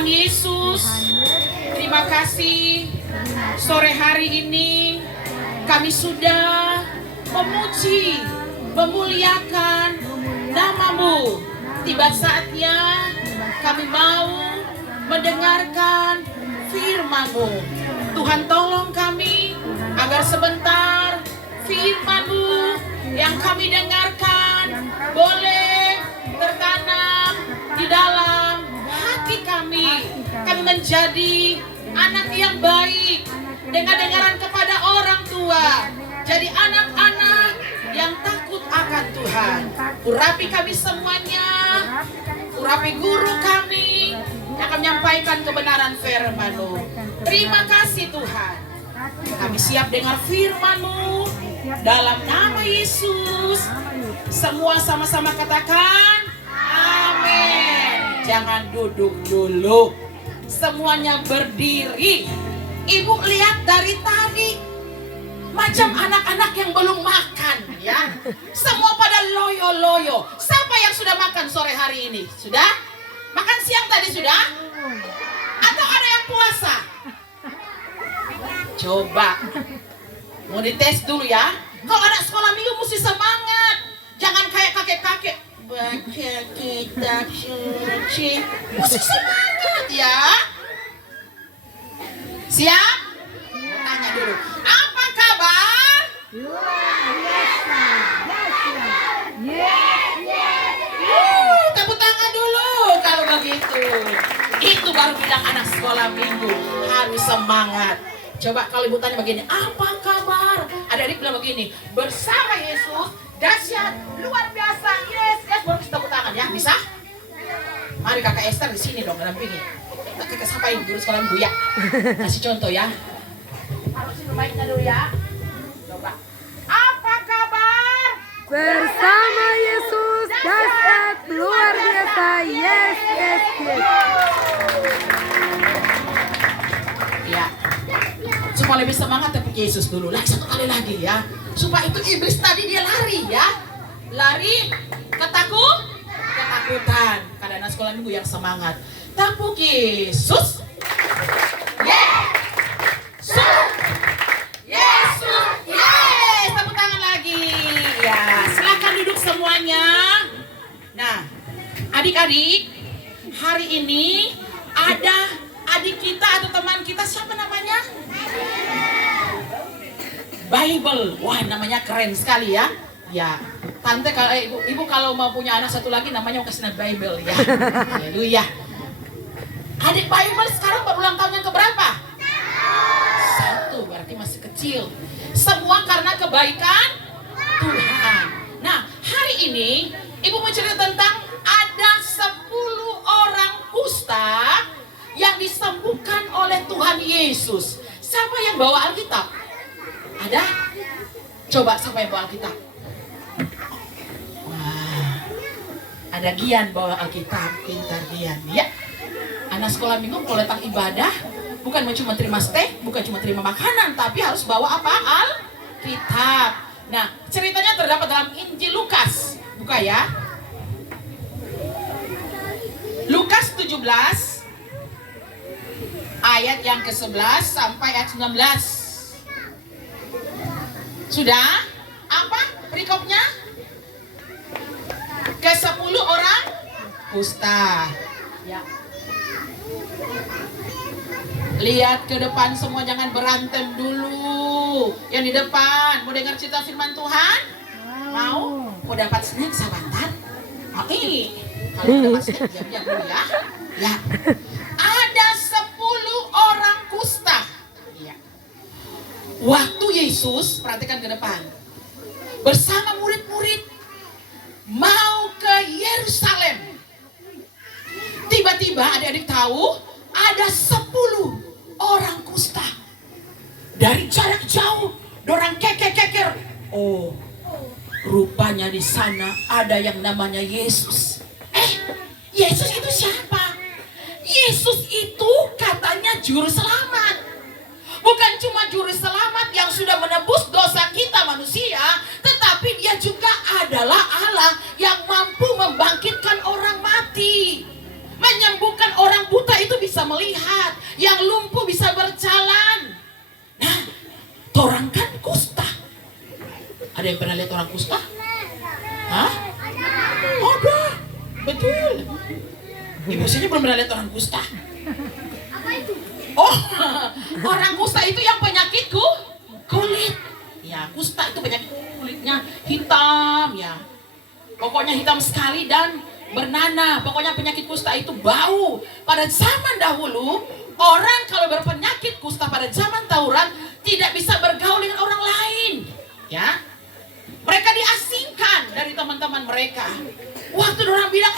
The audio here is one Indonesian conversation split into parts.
Tuhan Yesus, terima kasih sore hari ini kami sudah memuji, memuliakan nama-Mu. Tiba saatnya kami mau mendengarkan firman-Mu. Tuhan tolong kami agar sebentar firman-Mu yang kami dengarkan boleh tertanam di dalam hati kami. Kami menjadi anak yang baik, dengar-dengaran kepada orang tua, jadi anak-anak yang takut akan Tuhan. Urapi kami semuanya, urapi guru kami yang akan menyampaikan kebenaran firman-Mu. Terima kasih Tuhan, kami siap dengar firman-Mu dalam nama Yesus. Semua sama-sama katakan amin. Jangan duduk dulu, semuanya berdiri. Ibu lihat dari tadi macam anak-anak yang belum makan ya. Semua pada loyo-loyo. Siapa yang sudah makan sore hari ini? Sudah? Makan siang tadi sudah? Atau ada yang puasa? Coba mau dites dulu ya. Kalau anak sekolah minggu mesti semangat. Jangan kayak kakek-kakek baca kitab suci. Mesti semangat ya. Siap? Tanya dulu. Apa kabar? Luar biasa. Tepuk tangan dulu kalau begitu. Itu baru bilang anak sekolah minggu harus semangat. Coba kalau ibu tanya begini, apa kabar? Adik-adik bilang begini, bersama Yesus dahsyat, luar biasa. Yes, baru kita tepuk tangan ya, bisa? Mari kakak Esther di sini dong, dampingi. Kakak sampaikan guru sekolah minggu ya. Kasih contoh ya. Harusin baiknya dulu ya. Coba. Apa kabar? Bersama Yesus dahsyat luar biasa. Yes. Ya. Supaya lebih semangat tepuk Yesus dulu. Lagi satu kali lagi ya. Supaya itu iblis tadi dia lari ya. Lari ketakutan. Karena anak sekolah minggu yang semangat. Tepuk Yesus. Yesus. Yes. Tepuk tangan lagi. Ya, silakan duduk semuanya. Nah, adik-adik, hari ini ada adik kita atau teman kita, siapa namanya? Bible. Wah, namanya keren sekali ya. Ya, tante kalau ibu kalau mau punya anak satu lagi namanya mau kasih nama Bible ya. Haleluya. Adik Bible sekarang baru ulang tahun yang keberapa? 1, berarti masih kecil. Semua karena kebaikan Tuhan. Nah, hari ini ibu mau cerita tentang ada 10 orang kusta yang disembuhkan oleh Tuhan Yesus. Siapa yang bawa Alkitab? Ada? Coba siapa yang bawa Alkitab? Wah, ada Gian bawa Alkitab, pintar Gian. Ya, anak sekolah minggu kalau datang ibadah bukan cuma terima steak, bukan cuma terima makanan, tapi harus bawa apa? Alkitab. Nah, ceritanya terdapat dalam Injil Lukas. Buka ya. Lukas 17 ayat yang ke-11 sampai ayat 19. Sudah? Apa perikopnya? Ke-10 orang kusta. Ya. Lihat ke depan semua, jangan berantem dulu. Yang di depan mau dengar cerita firman Tuhan? Mau? Mau dapat snack sahabat? Oke. Kalau dapat snack diam-diam dulu ya. Ya. Ada 10 orang kusta. Iya. Waktu Yesus, perhatikan ke depan, bersama murid-murid mau ke Yerusalem. Tiba-tiba adik-adik tahu ada 10 orang kusta. Dari jarak jauh, dorang keker-keker. Oh, rupanya di sana ada yang namanya Yesus. Yesus itu siapa? Yesus itu katanya juru selamat. Bukan cuma juru selamat yang sudah menebus dosa kita manusia, tetapi dia juga adalah Allah yang mampu membangkitkan orang mati. Menyembuhkan orang buta itu bisa pernah lihat orang kusta? Hah? Ada. Betul. Ibu sini belum pernah lihat orang kusta. Oh, orang kusta itu yang penyakit kulit. Ya, kusta itu penyakit kulitnya hitam ya. Pokoknya hitam sekali dan bernanah. Pokoknya penyakit kusta itu bau. Pada zaman dahulu, orang kalau berpenyakit kusta pada zaman Taurat tidak bisa bergaul dengan orang lain. Ya, mereka diasingkan dari teman-teman mereka. Waktu orang bilang,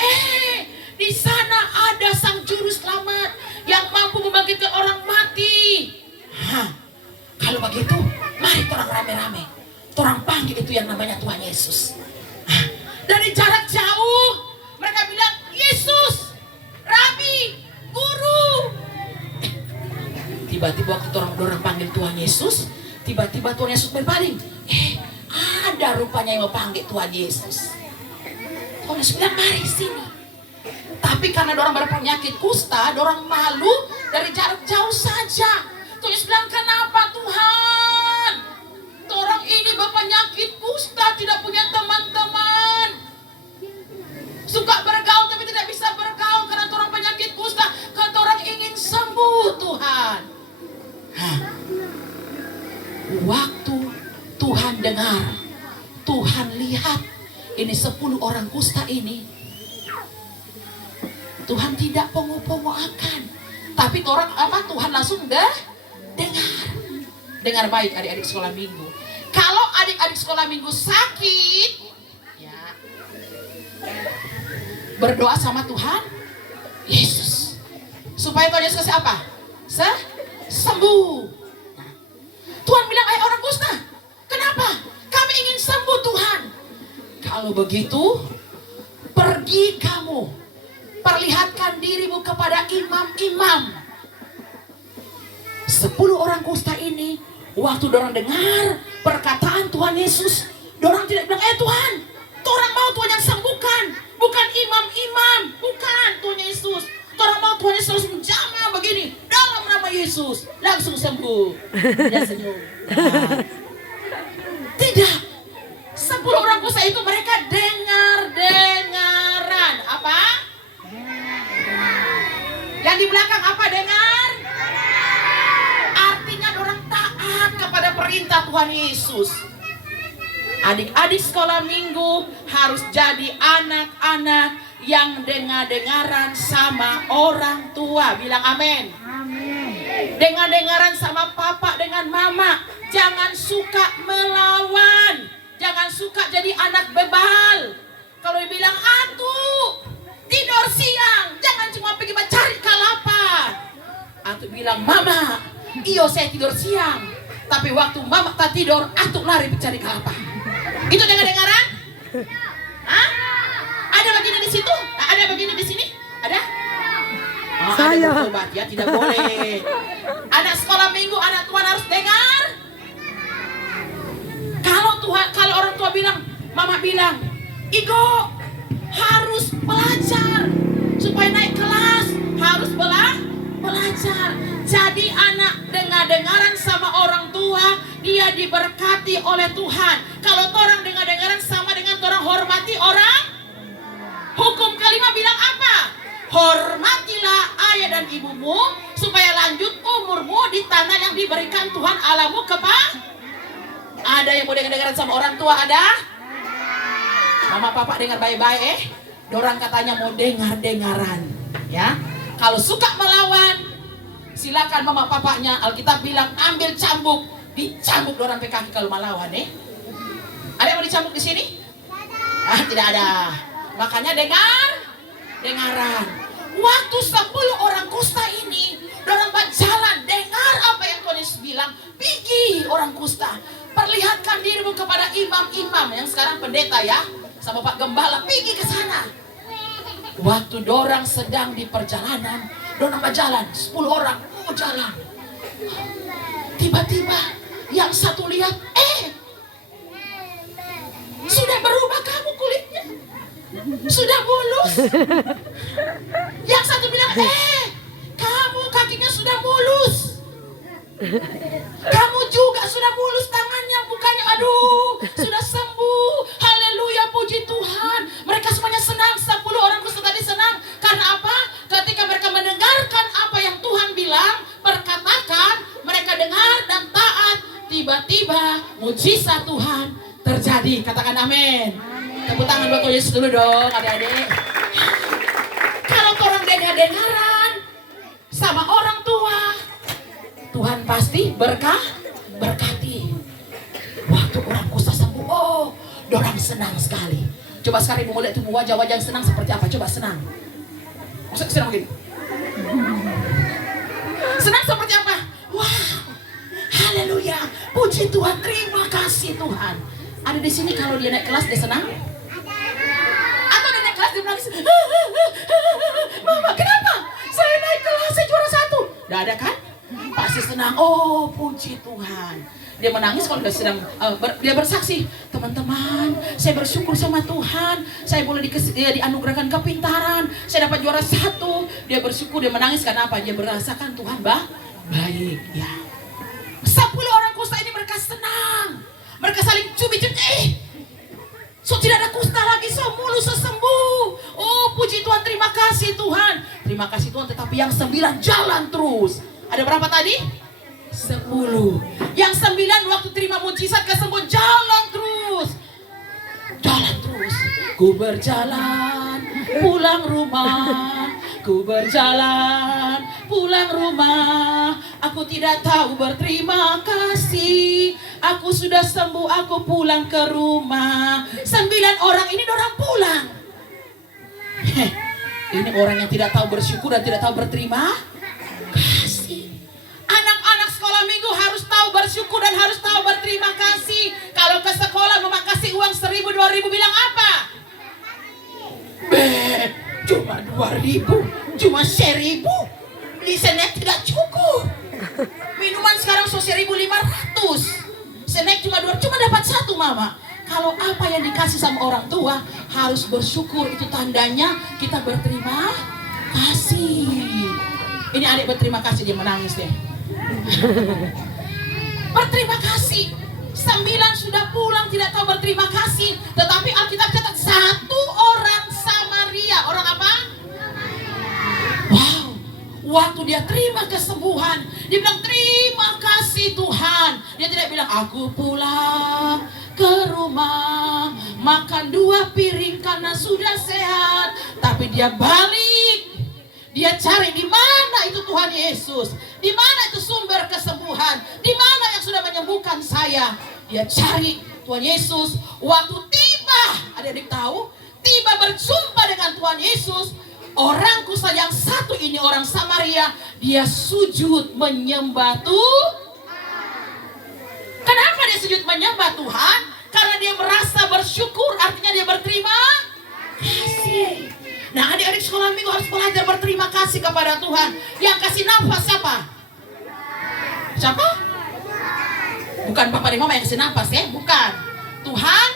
di sana ada sang juru selamat yang mampu membangkitkan orang mati. Kalau begitu, mari orang rame-rame, orang panggil itu yang namanya Tuhan Yesus. Dari jarak jauh, mereka bilang, Yesus, Rabi, Guru. Tiba-tiba waktu orang panggil Tuhan Yesus, tiba-tiba Tuhan Yesus berpaling. Ada rupanya yang mau panggil Tuhan Yesus. Tuhan Yesus bilang, mari sini. Tapi karena orang berpenyakit kusta, orang malu dari jarak jauh saja. Tuhan Yesus bilang, kenapa Tuhan? Orang ini berpenyakit kusta, tidak punya teman-teman. Suka bergaul tapi tidak bisa bergaul karena orang penyakit kusta. Kata orang ingin sembuh Tuhan. Waktu Tuhan dengar, Tuhan lihat ini 10 orang kusta ini, Tuhan tidak pongo-pongo akan, tapi orang Tuhan langsung dengar baik adik-adik sekolah minggu. Kalau adik-adik sekolah minggu sakit, ya berdoa sama Tuhan Yesus supaya Tuhan Yesus kasih apa? Sembuh. Tuhan bilang, orang kusta, kenapa? Kami ingin sembuh Tuhan. Kalau begitu, pergi kamu, perlihatkan dirimu kepada imam-imam. 10 orang kusta ini, waktu dorang dengar perkataan Tuhan Yesus, dorang tidak bilang, Tuhan, dorang mau Tuhan yang sembuhkan, bukan imam-imam, bukan Tuhan Yesus. Dorang mau Tuhan Yesus menjamah begini, dalam nama Yesus, langsung sembuh. Dia senyum. Tidak. 10 orang kusta itu mereka dengar-dengaran. Apa? Yang di belakang apa? Dengar? Artinya orang taat kepada perintah Tuhan Yesus. Adik-adik sekolah minggu harus jadi anak-anak yang dengar-dengaran sama orang tua. Bilang amin. Dengar-dengaran sama papa dengan mama. Jangan suka melawan. Jangan suka jadi anak bebal. Kalau dibilang tidur siang, jangan cuma pergi mencari kalapa. Atau bilang, mama, iyo saya tidur siang, tapi waktu mama tak tidur, atuk lari mencari kalapa. Itu dengar-dengaran? Ada begini di situ? Ada begini di sini? Ada? Saya. Ada bertobat ya, tidak boleh. Anak sekolah minggu, anak Tuhan harus dengar. Kalau orang tua bilang, mama bilang, Igo harus belajar supaya naik kelas, harus belajar. Jadi anak dengar-dengaran sama orang tua, dia diberkati oleh Tuhan. Kalau orang dengar-dengaran sama dengan orang hormati orang. Hukum kelima bilang apa? Hormatilah ayah dan ibumu supaya lanjut umurmu di tanah yang diberikan Tuhan Allahmu kepada. Ada yang mau dengar-dengaran sama orang tua? Ada? Mama papa dengar baik-baik Dorang katanya mau dengar-dengaran ya. Kalau suka melawan, silakan mama papanya. Alkitab bilang ambil cambuk, dicambuk dorang pe kaki kalau melawan Ada yang mau dicambuk di sini? Tidak ada. Makanya dengaran. Waktu 10 orang kusta ini dorang berjalan dengar apa yang Tuhan Yesus bilang. Pergi orang kusta, perlihatkan dirimu kepada imam-imam yang sekarang pendeta ya, sama Pak Gembala, pergi ke sana. Waktu dorang sedang di perjalanan, dorang berjalan, 10 orang jalan. Tiba-tiba yang satu lihat, sudah berubah kamu kulitnya, sudah mulus. Yang satu bilang, kamu kakinya sudah mulus. Kamu juga sudah mulus tangannya, bukannya aduh, sudah sembuh. kuasa Tuhan terjadi. Katakan amin. Tepuk tangan buat Tuhan Yesus dulu dong, adik-adik. Kalau orang dengar-dengaran sama orang tua, Tuhan pasti berkati. Waktu orang kusta sembuh, oh, dorang senang sekali. Coba sekarang ibu lihat tuh wajah-wajah yang senang seperti apa? Coba senang. Maksudnya senang begini. Senang seperti apa? Wow, haleluya, puji Tuhan, terima kasih Tuhan. Ada di sini kalau dia naik kelas dia senang? Atau dia naik kelas dia menangis? Mama, kenapa? Saya naik kelas, saya juara 1. Tidak ada kan? Pasti senang. Oh, puji Tuhan. Dia menangis kalau dia sedang dia bersaksi, teman-teman, saya bersyukur sama Tuhan, saya boleh dianugerahkan kepintaran, saya dapat juara 1. Dia bersyukur, dia menangis karena apa? Dia merasakan Tuhan baik, ya. 10 orang kusta ini mereka senang, mereka saling cubit-cubit. So tidak ada kusta lagi, so mulus sembuh. Oh, puji Tuhan, terima kasih Tuhan, terima kasih Tuhan. Tetapi yang 9 jalan terus. Ada berapa tadi? 10. Yang 9 waktu terima mujizat kesembuhan jalan terus. Ku berjalan pulang rumah, ku berjalan pulang rumah. Aku tidak tahu berterima kasih. Aku sudah sembuh, aku pulang ke rumah. 9 orang ini orang pulang. Ini orang yang tidak tahu bersyukur dan tidak tahu berterima kasih. Anak-anak sekolah minggu harus tahu bersyukur dan harus tahu berterima kasih. Kalau ke sekolah mama kasih uang 1.000, 2.000 bilang apa? Cuma 2.000, cuma 1.000. Lisennya tidak cukup. Minuman sekarang 1.500. Snack cuma 2, cuma dapat 1 mama. Kalau apa yang dikasih sama orang tua harus bersyukur, itu tandanya kita berterima kasih. Ini adik berterima kasih, dia menangis deh. Berterima kasih. 9 sudah pulang tidak tahu berterima kasih. Tetapi Alkitab catat 1 orang Samaria. Orang apa? Wow. Waktu dia terima kesembuhan, dia bilang terima kasih Tuhan. Dia tidak bilang aku pulang ke rumah makan 2 piring karena sudah sehat. Tapi dia balik. Dia cari di mana itu Tuhan Yesus, di mana itu sumber kesembuhan, di mana yang sudah menyembuhkan saya. Dia cari Tuhan Yesus. Waktu tiba, adik-adik tahu, tiba berjumpa dengan Tuhan Yesus. Orang kusta yang 1 ini orang Samaria, dia sujud menyembah Tuhan. Kenapa dia sujud menyembah Tuhan? Karena dia merasa bersyukur, artinya dia berterima kasih. Nah, adik-adik sekolah minggu harus belajar berterima kasih kepada Tuhan. Yang kasih nafas siapa? Siapa? Bukan papa dan mama yang kasih nafas ya, bukan. Tuhan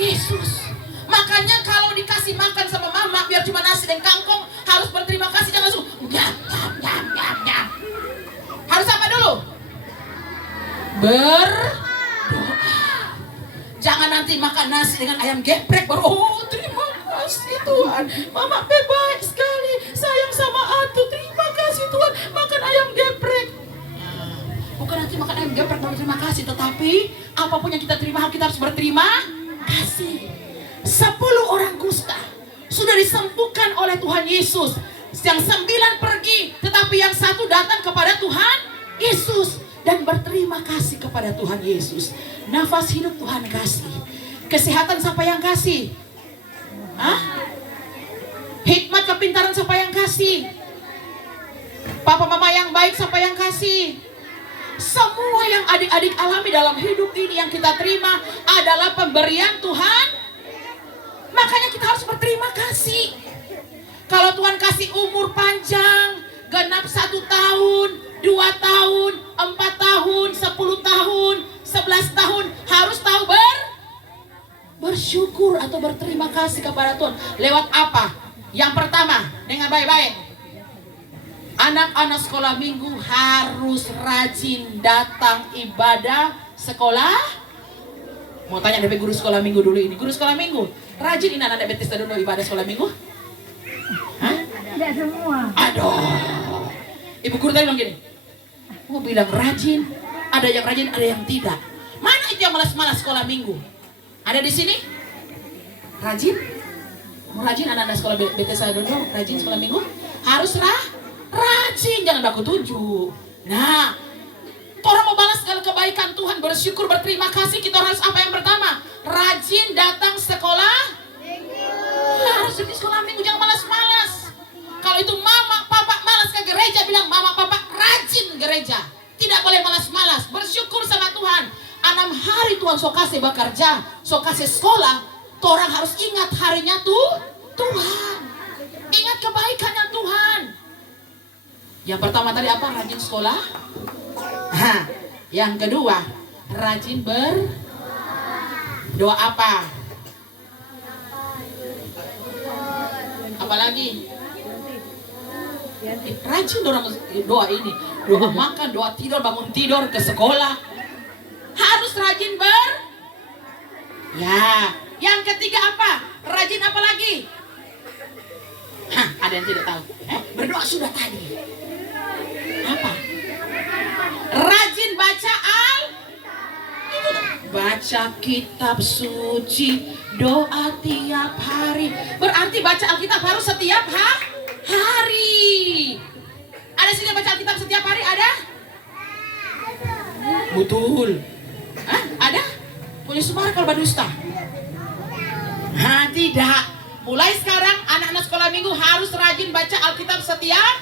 Yesus. Makanya kalau dikasih makan sama mama biar cuma nasi dan kangkung, harus berterima kasih, jangan langsung nyam. Harus apa dulu? Berdoa. Jangan nanti makan nasi dengan ayam geprek baru oh terima kasih Tuhan, mama baik sekali, sayang sama Atu, terima kasih Tuhan, makan ayam geprek. Bukan nanti makan ayam geprek baru terima kasih, tetapi apapun yang kita terima kita harus berterima kasih. 10 orang kusta sudah disembuhkan oleh Tuhan Yesus. Yang 9 pergi, tetapi yang 1 datang kepada Tuhan Yesus dan berterima kasih kepada Tuhan Yesus. Nafas hidup Tuhan kasih, kesehatan siapa yang kasih? Hikmat kepintaran siapa yang kasih? Papa mama yang baik siapa yang kasih? Semua yang adik-adik alami dalam hidup ini yang kita terima adalah pemberian Tuhan. Makanya kita harus berterima kasih. Kalau Tuhan kasih umur panjang, genap 1 tahun, 2 tahun, 4 tahun, 10 tahun, 11 tahun, harus tahu bersyukur atau berterima kasih kepada Tuhan. Lewat apa? Yang pertama, dengar baik-baik. Anak-anak sekolah minggu harus rajin datang ibadah sekolah. Mau tanya dari guru sekolah minggu dulu ini. Guru sekolah minggu, rajin ini anak-anak Bethesda dulu ibadah sekolah minggu? Tidak semua. Aduh. Ibu guru tadi bilang gini. Mau bilang rajin, ada yang rajin, ada yang tidak. Mana itu yang malas-malas sekolah minggu? Ada di sini? Rajin? Mau rajin anak-anak sekolah BTS Dono? Rajin sekolah minggu? Harus rajin, jangan baku tujuh. Nah, orang mau balas segala kebaikan Tuhan, bersyukur, berterima kasih, kita harus apa yang pertama? Rajin datang sekolah minggu. Harus di sekolah minggu, jangan malas-malas. Kalau itu mama, papa malas ke gereja, bilang mama, papa rajin gereja. Tidak boleh malas-malas, bersyukur sama Tuhan. 6 hari Tuhan so kasih bekerja, so kasih sekolah. Orang harus ingat harinya Tuhan. Ingat kebaikannya Tuhan. Yang pertama tadi apa? Rajin sekolah. Yang kedua, rajin berdoa apa? Apalagi? Rajin doa ini. Doa makan, doa tidur, bangun tidur, ke sekolah. Harus rajin Ya. Yang ketiga apa? Rajin apa lagi? Ada yang tidak tahu. Berdoa sudah tadi. Apa? Rajin baca baca kitab suci, doa tiap hari. Berarti baca Alkitab harus setiap hari. Ada sini baca Alkitab setiap hari? Ada? Betul. Ada? Punya Sumar kalau berdusta? Tidak. Mulai sekarang anak-anak sekolah minggu harus rajin baca Alkitab setiap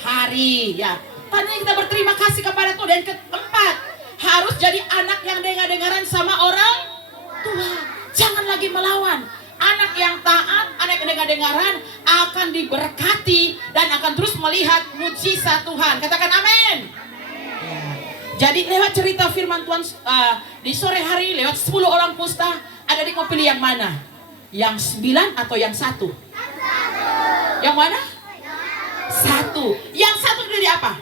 hari. Ya. Tadinya kita berterima kasih kepada Tuhan. Dan keempat, harus jadi anak yang dengar-dengaran sama orang tua. Jangan lagi melawan. Anak yang taat, anak yang dengar-dengaran akan diberkati dan akan terus melihat mujizat Tuhan. Katakan amin. Ya. Jadi lewat cerita firman Tuhan di sore hari, lewat 10 orang pusta, ada di mau pilih yang mana? Yang 9 atau yang 1? Yang mana? 1. Yang 1 dari apa?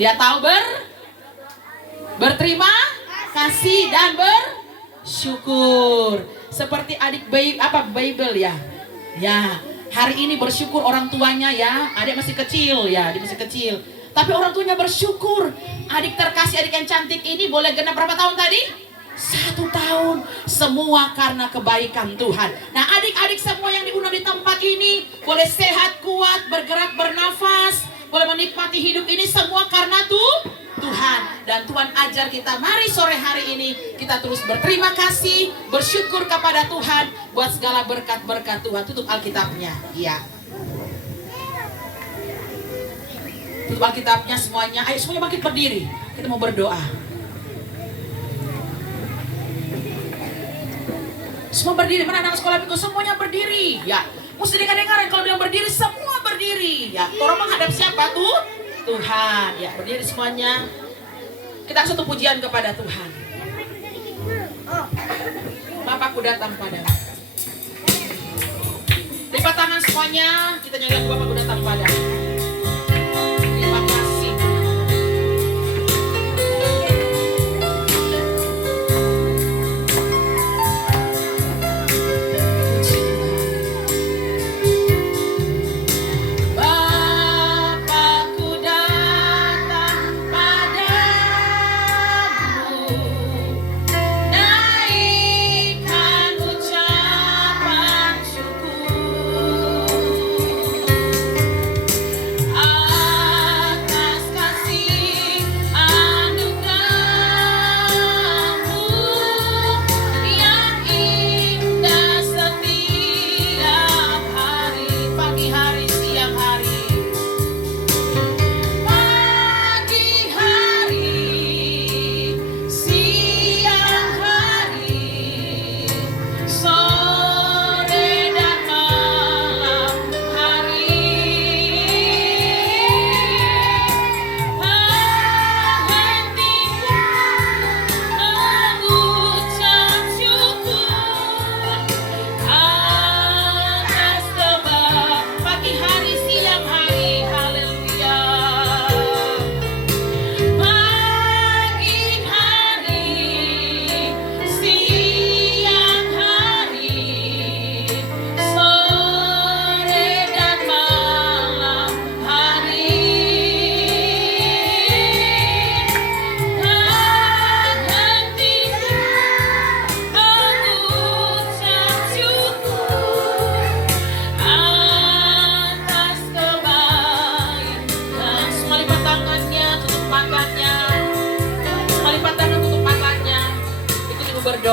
Dia tahu berterima kasih dan bersyukur. Seperti adik Bible ya. Ya, hari ini bersyukur orang tuanya ya. Adik masih kecil ya, dia masih kecil. Tapi orang tuanya bersyukur. Adik terkasih, adik yang cantik ini boleh genap berapa tahun tadi? 1 tahun. Semua karena kebaikan Tuhan. Nah, adik-adik semua yang diundang di tempat ini boleh sehat, kuat, bergerak, bernafas, boleh menikmati hidup ini semua karena Tuhan. Dan Tuhan ajar kita, mari sore hari ini kita terus berterima kasih, bersyukur kepada Tuhan buat segala berkat-berkat Tuhan. Tutup Alkitabnya. Iya. Tutup Alkitabnya semuanya. Ayo semuanya bangkit berdiri. Kita mau berdoa. Semua berdiri. Mana anak sekolah minggu? Semuanya berdiri. Ya. Mesti dengar-dengar kalau bilang berdiri, semua berdiri. Ya. Orang menghadap siapa tuh? Tuhan. Ya, berdiri semuanya. Kita satu pujian kepada Tuhan. Bapakku datang padamu. Lipat tangan semuanya. Kita nyanyi Bapakku datang padamu. Terima kasih.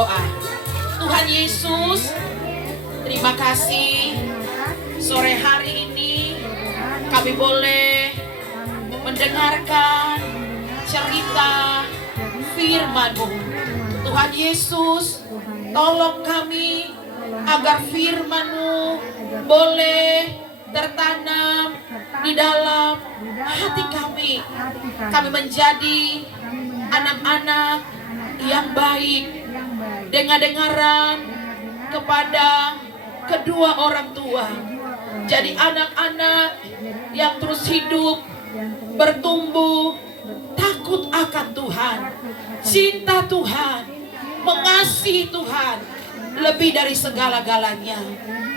berdoa. Tuhan Yesus, terima kasih sore hari ini kami boleh mendengarkan cerita firman-Mu. Tuhan Yesus, tolong kami agar firman-Mu boleh tertanam di dalam hati kami. Kami menjadi anak-anak yang baik, dengar-dengaran kepada kedua orang tua. Jadi anak-anak yang terus hidup, bertumbuh, takut akan Tuhan, cinta Tuhan, mengasihi Tuhan lebih dari segala-galanya.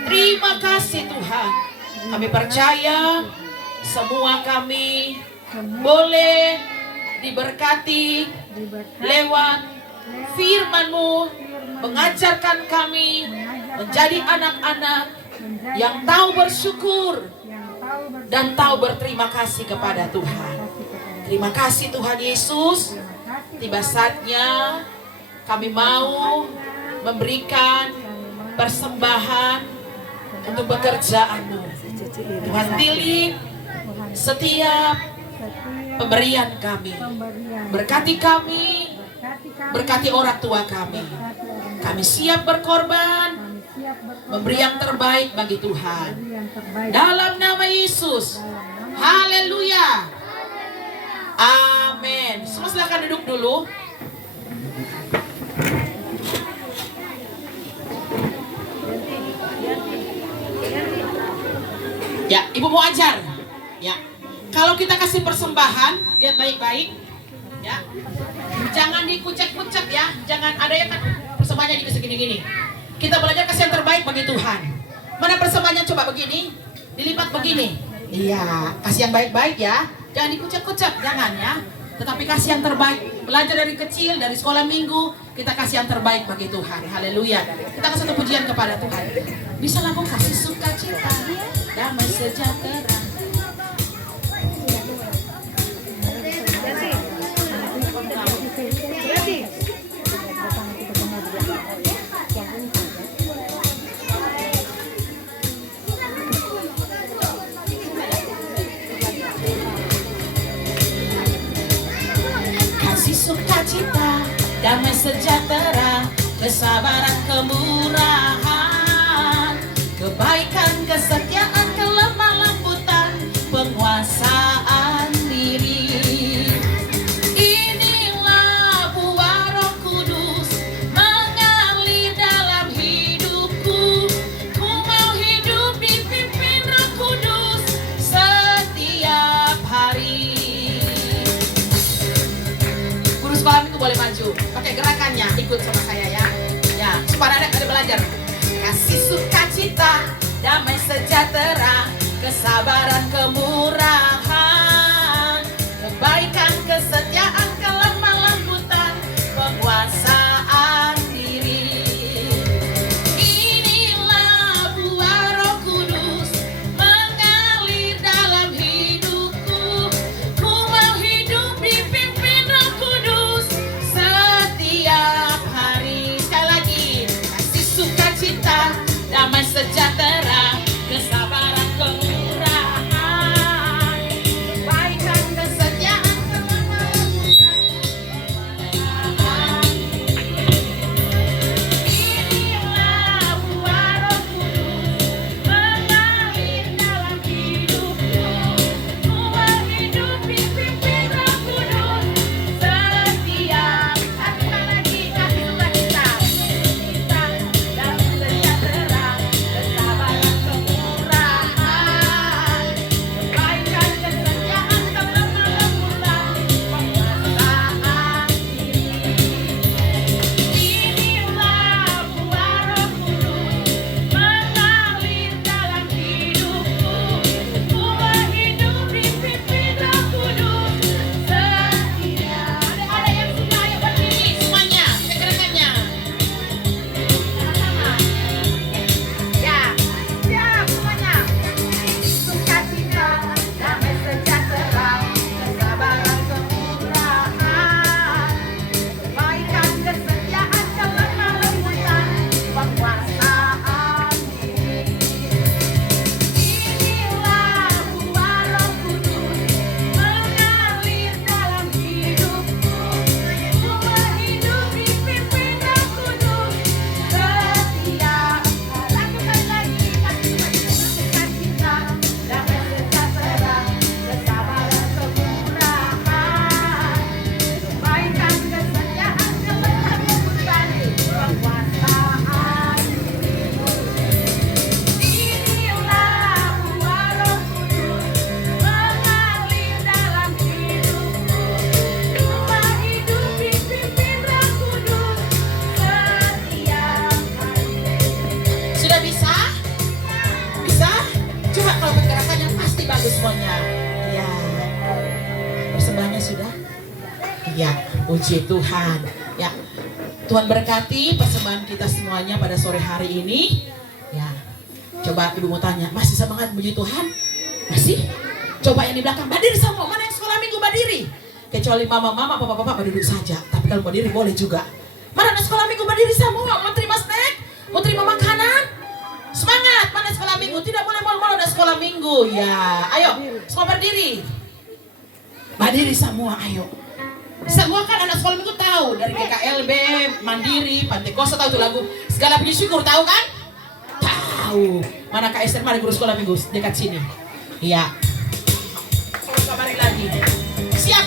Terima kasih Tuhan. Kami percaya semua kami boleh diberkati lewat firman-Mu, mengajarkan kami menjadi anak-anak yang tahu bersyukur dan tahu berterima kasih kepada Tuhan. Terima kasih Tuhan Yesus. Tiba saatnya kami mau memberikan persembahan untuk pekerjaan-Mu. Tuhan tilik setiap pemberian kami. Berkati kami, berkati orang tua kami. Kami siap berkorban, memberi yang terbaik bagi Tuhan. Dalam nama Yesus. Haleluya. Amin. Semua silakan duduk dulu. Ya, Ibu mau ajar. Ya. Kalau kita kasih persembahan, lihat baik-baik. Ya. Jangan dikucek-kucek ya. Jangan ada yang kan persembahannya segini-gini. Kita belajar kasih yang terbaik bagi Tuhan. Mana persembahannya coba begini? Dilipat begini. Iya, kasih yang baik-baik ya. Jangan dikucek-kucek, jangan ya. Tetapi kasih yang terbaik. Belajar dari kecil, dari sekolah minggu, kita kasih yang terbaik bagi Tuhan. Haleluya. Kita kasih satu pujian kepada Tuhan. Bisa lagu kasih sukacita, damai sejahtera. Sukacita, damai sejahtera, kesabaran, kemurahan, kebaikan, kesetiaan, kelemah lembutan, penguasaan diri. Inilah buah Roh Kudus mengalir dalam hidupku. Ku mau hidup dipimpin Roh Kudus setiap hari. Sekolah itu boleh maju, pakai gerakannya, ikut sama saya ya. Ya, supaya ada belajar. Kasih sukacita, damai sejahtera, kesabaran, kemurahan, kebaikan, kesetiaan, kelemah lembutan, penguasaan diri. Inilah buah Roh Kudus mengalir dalam hidupku. Ku mau hidup dipimpin Roh Kudus setiap hari. Sekali lagi, kasih sukacita, damai sejahtera, kesabaran, kemurahan, Puji Tuhan. Ya, Tuhan berkati persembahan kita semuanya pada sore hari ini. Ya, coba ibu mau tanya, masih semangat puji Tuhan? Masih? Coba yang di belakang, berdiri semua. Mana yang sekolah minggu berdiri? Kecuali mama-mama, papa-papa berduduk saja. Tapi kalau berdiri boleh juga. Mana yang sekolah minggu berdiri semua? Mau terima snack? Mau terima makanan? Semangat! Mana sekolah minggu? Tidak boleh malu-malu ada sekolah minggu. Ya, ayo, semua berdiri. Berdiri semua, ayo. Semua kan anak sekolah minggu tahu dari GKLB, Mandiri, Pantai Kosta tahu itu lagu Segala Puji Syukur, tahu kan? Tahu. Mana Kak Esther, mana guru sekolah minggu dekat sini? Iya. Kembali lagi. Siap.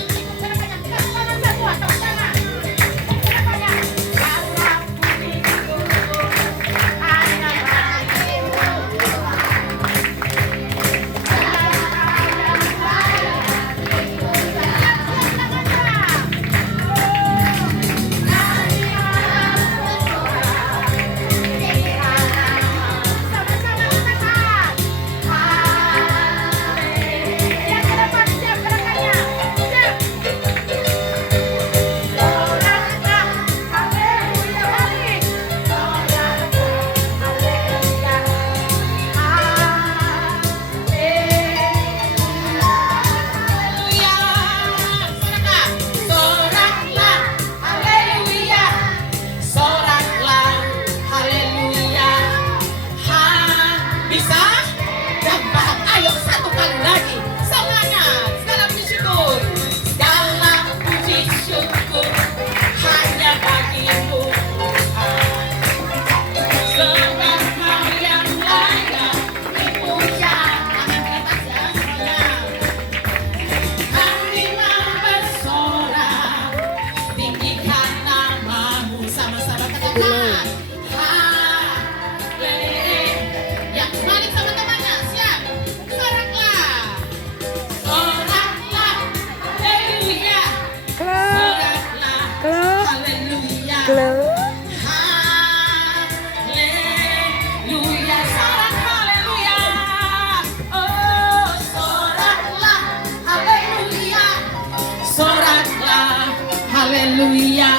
Haleluya.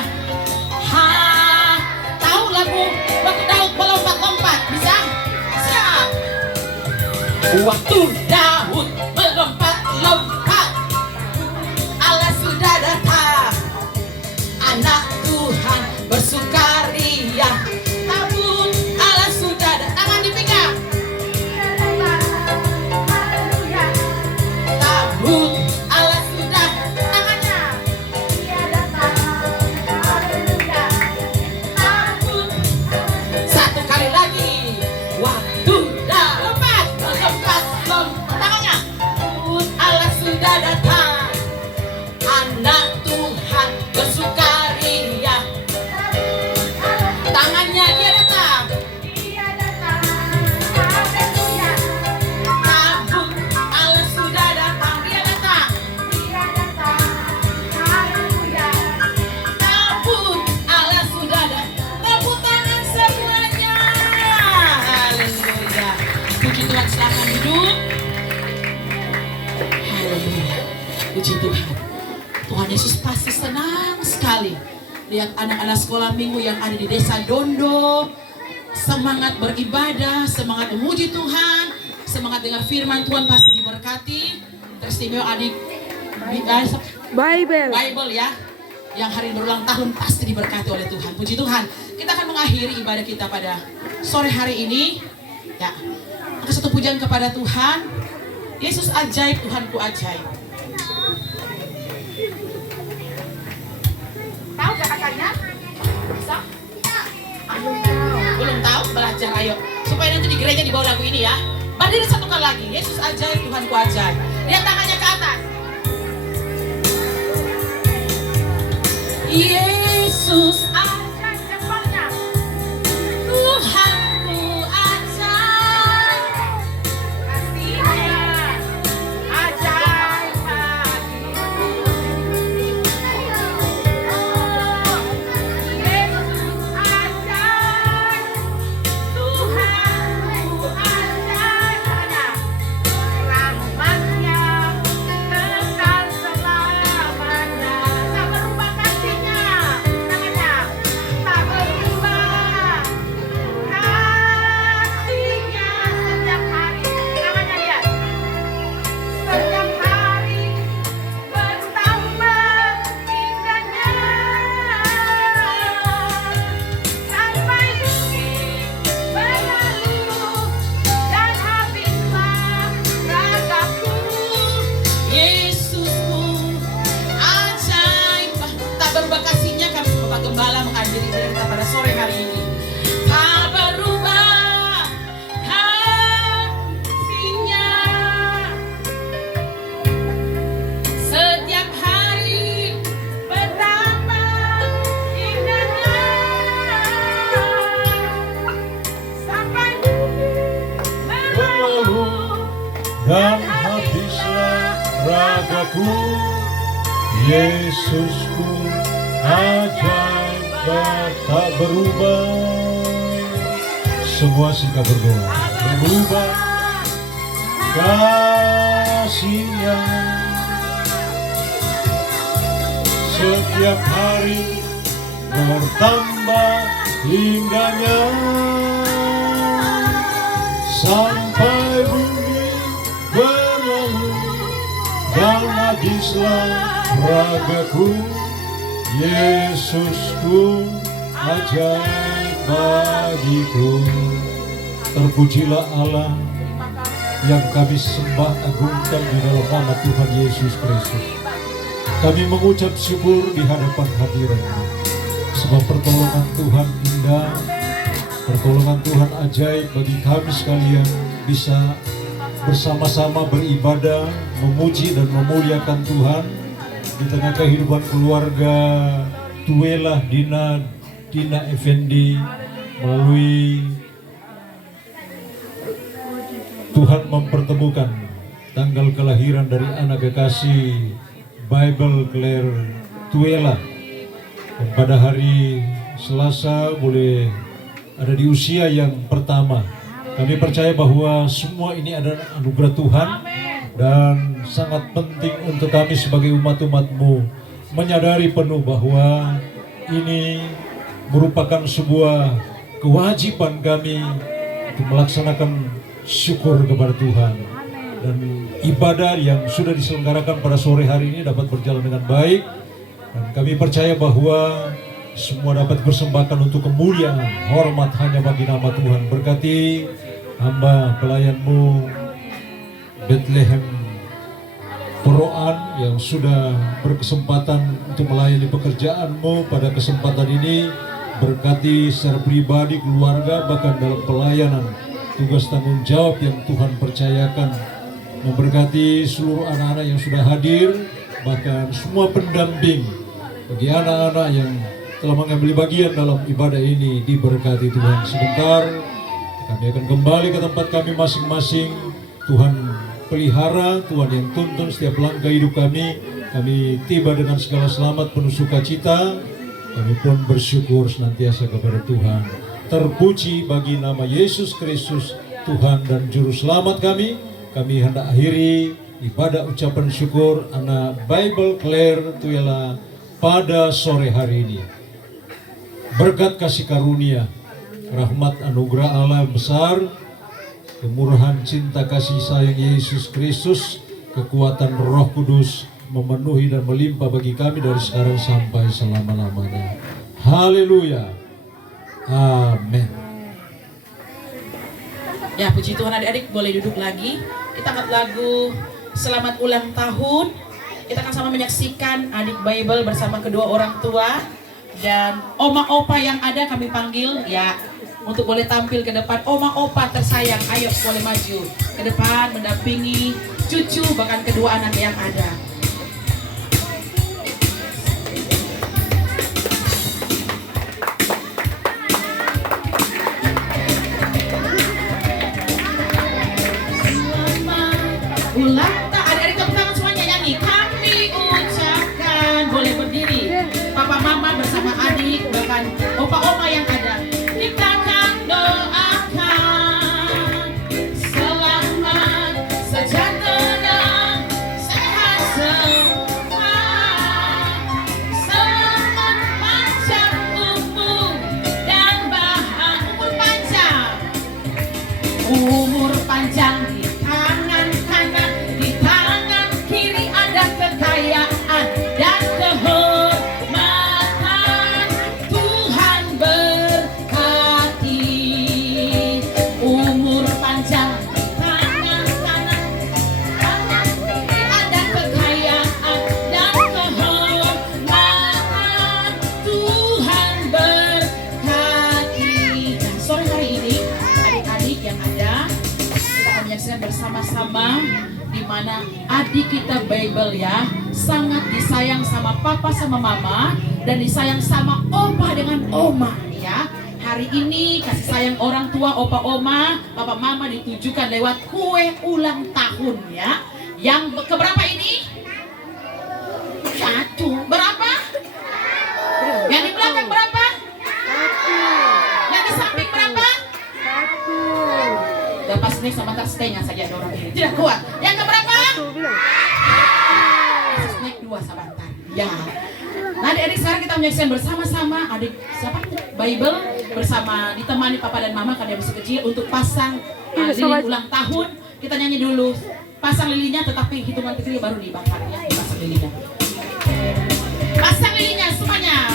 Ha, tahu lagu waktu Daud melompat-lompat, bisa? Siap. Waktu Daud melompat-lompat, Allah sudah datang. Anak Tuhan bersukaria. Tabut Allah sudah datang. Tangan dipegang. Tabut Allah sudah tangannya. Satu kali lagi. Waktu dah lompat tangannya. Tabut Allah sudah datang. Anak Tuhan bersukaria. Tangannya dia datang. Tabut Allah sudah datang. Dia datang. Tabut Allah sudah datang. Tepuk tangan semuanya. Haleluya. Puji Tuhan, silakan duduk. Haleluya. Puji Tuhan. Tuhan Yesus pasti senang sekali lihat anak-anak sekolah minggu yang ada di desa Dondo semangat beribadah, semangat memuji Tuhan, semangat dengar firman Tuhan, pasti diberkati. Teristimewa adik Bible ya, yang hari ini berulang tahun pasti diberkati oleh Tuhan. Puji Tuhan. Kita akan mengakhiri ibadah kita pada sore hari ini. Ya, angkat satu pujian kepada Tuhan. Yesus ajaib, Tuhanku ajaib. Tahu gak kakaknya? Bisa? Belum tahu? Belajar, ayo. Supaya nanti di gereja dibawa lagu ini ya. Berdiri satu kali lagi. Yesus ajaib, Tuhanku ajaib. Lihat tangannya ke atas. Yesus ajaib, depannya. Tuhanku ajaib. Kasihnya ajaib bagiku. Rahmatnya kekal selamanya, tak berubah kasih. dan habislah ragaku, Yesusku ajaib tak berubah. Semua sikap berdoa berubah kasih-Nya setiap hari bertambah indahnya sampai bumi berlalu dan habislah ragaku, Yesusku ajaib bagiku. Terpujilah Allah yang kami sembah agungkan di dalam nama Tuhan Yesus Kristus. Kami mengucap syukur di hadapan hadirat-Mu, sebab pertolongan Tuhan indah, pertolongan Tuhan ajaib bagi kami sekalian bisa bersama-sama beribadah, memuji dan memuliakan Tuhan di tengah kehidupan keluarga Tuela Dina Effendi. Melalui Tuhan mempertemukan tanggal kelahiran dari anak kekasih Bible Claire Tuela, dan pada hari Selasa boleh ada di usia yang pertama. Kami percaya bahwa semua ini adalah anugerah Tuhan dan sangat penting untuk kami sebagai umat-umat-Mu menyadari penuh bahwa ini merupakan sebuah kewajiban kami untuk melaksanakan syukur kepada Tuhan, dan ibadah yang sudah diselenggarakan pada sore hari ini dapat berjalan dengan baik, dan kami percaya bahwa semua dapat dipersembahkan untuk kemuliaan hormat hanya bagi nama Tuhan. Berkati hamba pelayan-Mu Bethlehem Peroan yang sudah berkesempatan untuk melayani pekerjaan-Mu pada kesempatan ini. Berkati secara pribadi, keluarga, bahkan dalam pelayanan tugas tanggung jawab yang Tuhan percayakan. Memberkati seluruh anak-anak yang sudah hadir, bahkan semua pendamping bagi anak-anak yang telah mengambil bagian dalam ibadah ini. Diberkati Tuhan. Sebentar kami akan kembali ke tempat kami masing-masing. Tuhan pelihara, Tuhan yang tuntun setiap langkah hidup kami. Kami tiba dengan segala selamat, penuh sukacita. Kami pun bersyukur senantiasa kepada Tuhan. Terpuji bagi nama Yesus Kristus, Tuhan dan Juru Selamat kami. Kami hendak akhiri ibadah ucapan syukur anak Bible Claire Tuela pada sore hari ini. Berkat kasih karunia, rahmat anugerah Allah yang besar, kemurahan cinta kasih sayang Yesus Kristus, kekuatan Roh Kudus memenuhi dan melimpah bagi kami dari sekarang sampai selama-lamanya. Haleluya. Amin. Ya, puji Tuhan. Adik-adik boleh duduk lagi. Kita angkat lagu Selamat Ulang Tahun. Kita akan sama menyaksikan adik Bible bersama kedua orang tua. Dan oma opa yang ada kami panggil ya untuk boleh tampil ke depan. Oma opa tersayang, ayo boleh maju ke depan mendampingi cucu bahkan kedua anak yang ada. Ulang tahun, adik-adik tepuk tangan semuanya nyanyi. Kami ucapkan, boleh berdiri. Papa mama bersama adik, bahkan opa-oma yang ada. Kita akan doakan selamat, sejahtera, sehat semua. Selamat panjang umur dan umur panjang. Umur panjang di tangan kanan, di tangan kiri ada kekayaan dan kehormatan. Tuhan berkati. Umur panjang di tangan kanan, tangan kiri ada kekayaan dan kehormatan. Tuhan berkati. Nah, sore hari ini adik-adik yang ada, kita akan menyaksikan bersama-sama di mana adik kita Bible ya sangat disayang sama papa sama mama dan disayang sama opa dengan oma ya. hari ini kasih sayang orang tua, opa oma, papa mama ditujukan lewat kue ulang tahun ya. Yang keberapa ini? Satu. Berapa? Yang di belakang berapa? Yang di samping berapa? Udah pas nih sama stay-nya saja ada orang ini. Tidak kuat. Yang keberapa? Snack 2 sebentar. Ya. Nah adik-adik sekarang kita menyaksikan bersama-sama adik siapa? Bible bersama ditemani papa dan mama karena masih kecil untuk pasang lilin ulang tahun. Kita nyanyi dulu. Pasang lilinnya tetapi hitungan kecil baru dibakar ya. Pasang lilinnya. Pasang lilinnya semuanya.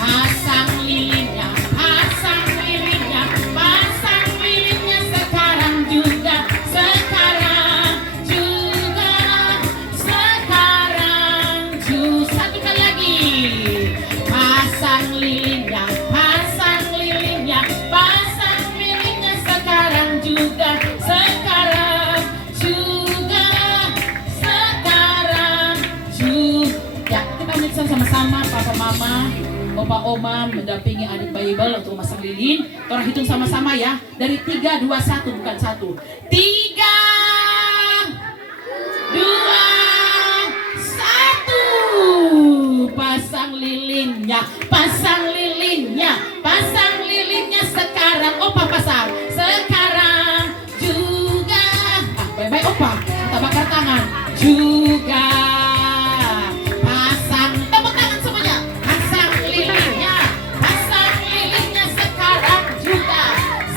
Pasang lilinnya. Pasang lilinnya. Pasang lilinnya sekarang juga. Sekarang juga. Sekarang juga. Satu kali lagi. Pasang lilinnya. Pasang lilinnya. Pasang lilinnya sekarang juga. Sekarang juga. Sekarang juga. Kita menyaksikan sama-sama papa mama, opa oma mendampingi adik Bible untuk memasang lilin. Orang hitung sama-sama ya. Dari 3, 2, 1 bukan 1. 3, 2, 1. Pasang lilinnya. Pasang lilinnya. Pasang lilinnya sekarang. Opa pasang. Sekarang juga. Bye-bye opa. Kita bakar tangan. Juga. Pasang. Tepuk tangan semuanya. Pasang lilinnya. Pasang lilinnya sekarang juga.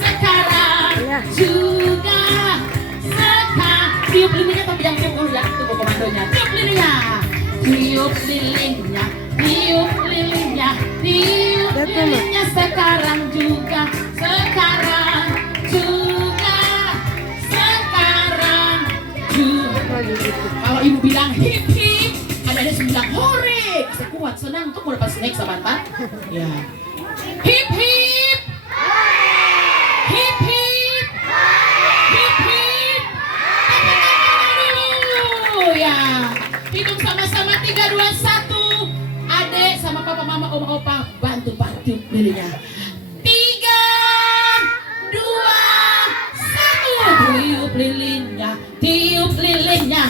Sekarang juga. Sekarang. Tiup lilinnya tapi yang tiup dulu ya. Tunggu komandonya. Tiup lilinnya. Tiup lilinnya. Tiup lilinnya. Tiup lilinnya sekarang juga. Sekarang juga. Sekarang juga. Kalau ibu bilang hip hip, ada bilang hore. Sekuat senang tuh mau dapat snack sebentar. Ya. Hip hip. Hip hip. Hip hip. Dulu ya. Hitung sama-sama 3, 2, 1. Adek sama papa mama oma opa bantu lilinnya. 3, 2, 1. Tiup lilinnya. Tiup lilinnya.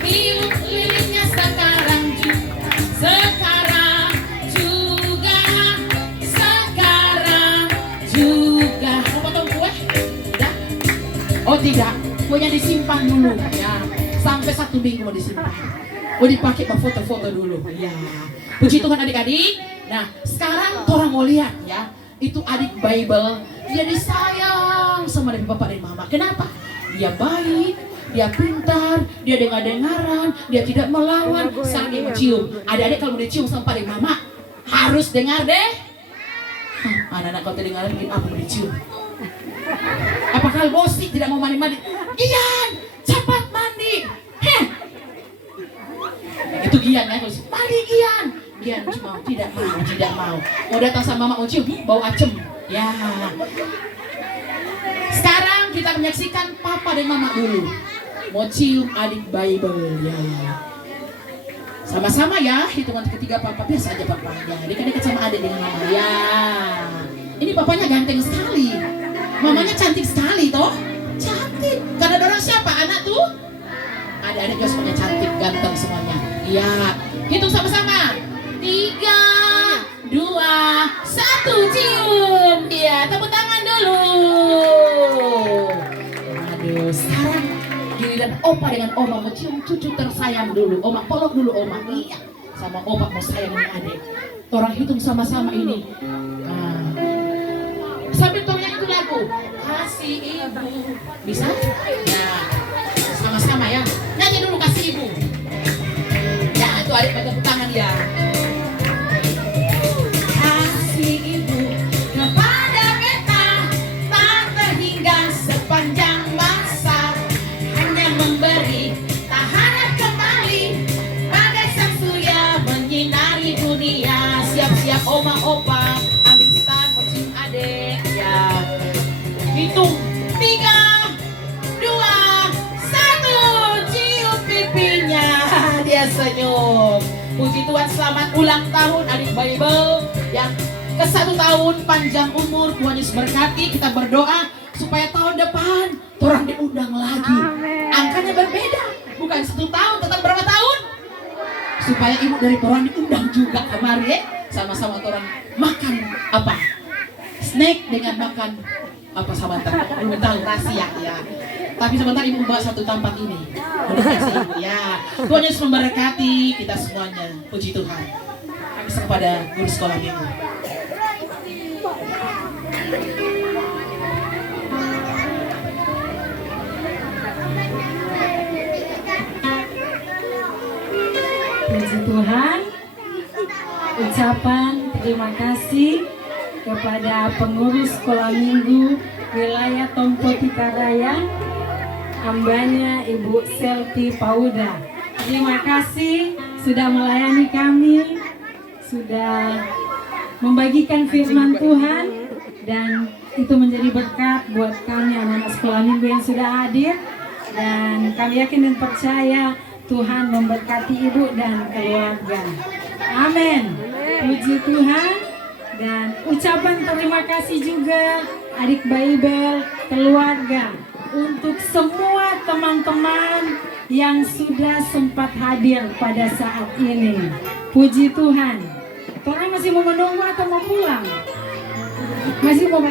Tiup lilinnya sekarang juga. Sekarang juga. Sekarang juga. Mau potong kue? Tidak? Oh tidak. Kuenya disimpan dulu ya. Sampai 1 minggu mau disimpan. Mau dipakai buat foto-foto dulu. Ya. Puji Tuhan adik-adik. Nah, sekarang orang mau lihat ya. Itu adik Bible. Dia disayang sama dari bapak dan mama. Kenapa? Dia baik, dia pintar, dia dengar-dengaran, dia tidak melawan, saat dia mencium. Adik-adik kalau mau dicium sama pak dan mama, harus dengar deh. Anak-anak kalau dengar bikin apa mau dicium? Apakah bosi tidak mau mandi-mandi? Gian, cepat mandi. Heh. Itu Gian ya, mandi Gian. Gian cuma tidak mau. Mau datang sama mama mau cium, bau acem. Ya. Sekarang kita menyaksikan papa dan mama dulu. Mau cium adik Bible ya. Sama-sama ya, hitungan ketiga papa biasa aja papanya. Dekat-dekat sama adik dengan mama ya. Ini papanya ganteng sekali. Mamanya cantik sekali toh. Cantik. Karena dorong siapa? Anak tuh? Adik-adik juga semuanya cantik, ganteng semuanya. Iya. Hitung sama-sama. 3, 2, 1 cium. Iya, tepuk tangan dulu. Aduh, sekarang giliran opa dengan oma mau cium cucu tersayang dulu. Oma peluk dulu oma. Iya, sama opa mau sayang dengan adik. Orang hitung sama-sama ini. Nah, sambil tolong yang itu lagu. Kasih ibu. Bisa? Nah, sama-sama ya. Nyanyi dulu kasih ibu. Ya, itu adik pada tepuk tangan ya. Kasih ibu kepada beta tak terhingga sepanjang masa, hanya memberi tak harap kembali bagai sang surya menyinari dunia. Siap-siap oma opa ambil stand mau cium adek ya. Hitung 3, 2, 1 cium pipinya. Dia senyum. Puji Tuhan, selamat ulang tahun adik Bible yang ke 1 tahun panjang umur, Tuhan Yesus berkati. Kita berdoa supaya tahun depan orang diundang lagi. Angkanya berbeda, bukan 1 tahun, tetap berapa tahun? Supaya ibu dari orang diundang juga kemari ya. Sama-sama orang makan apa? Snack dengan makan apa sebentar? Belum tahu rahasia ya. Tapi sebentar ibu bawa satu tampak ini. Udah kasih ibu ya. Tuhan Yesus memberkati kita semuanya. Puji Tuhan. Kami kepada guru sekolah minggu. Puji Tuhan, ucapan terima kasih kepada pengurus sekolah minggu wilayah Tompo Tikaraya, hambanya Ibu Selti Pauda. Terima kasih sudah melayani kami, sudah membagikan firman Tuhan, dan itu menjadi berkat buat kami anak-anak sekolah minggu yang sudah hadir. Dan kami yakin dan percaya Tuhan memberkati ibu dan keluarga. Amin. Puji Tuhan. Dan ucapan terima kasih juga adik Bible, keluarga, untuk semua teman-teman yang sudah sempat hadir pada saat ini. Puji Tuhan. Orang masih mau menunggu atau mau pulang? Masih mau